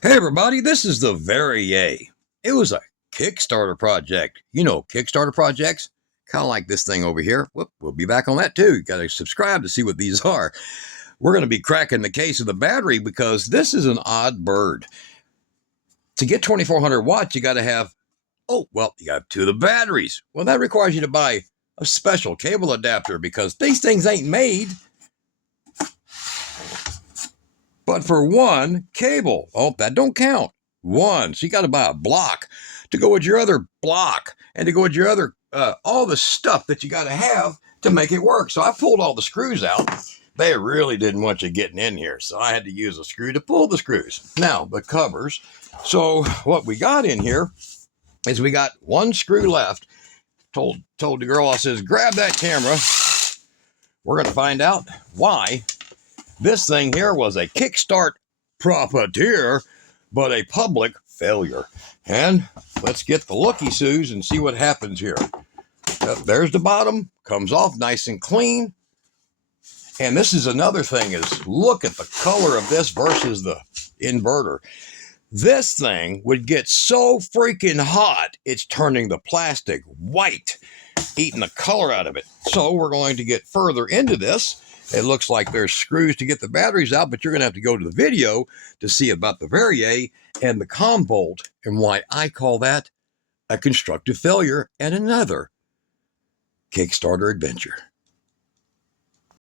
Hey everybody, this is the Verrier. It was a Kickstarter project. You know, Kickstarter projects, kind of like this thing over here. Whoop, we'll be back on that too. You got to subscribe to see what these are. We're going to be cracking the case of the battery because this is an odd bird. To get 2400 watts, you got to have, you got two of the batteries. Well, that requires you to buy a special cable adapter because these things ain't made but for one cable. Oh, that don't count. One. So you got to buy a block to go with your other block and to go with your other, all the stuff that you got to have to make it work. So I pulled all the screws out. They really didn't want you getting in here. So I had to use a screw to pull the screws. Now, the covers. So what we got in here is we got one screw left. Told the girl, I says, grab that camera. We're going to find out why this thing here was a Kickstart profiteer, but a public failure. And let's get the looky-soos and see what happens here. There's the bottom, comes off nice and clean. And this is another thing is look at the color of this versus the inverter. This thing would get so freaking hot, it's turning the plastic white, eating the color out of it. So we're going to get further into this. It looks like there's screws to get the batteries out, but you're going to have to go to the video to see about the Verrier and the COM bolt and why I call that a constructive failure and another Kickstarter adventure.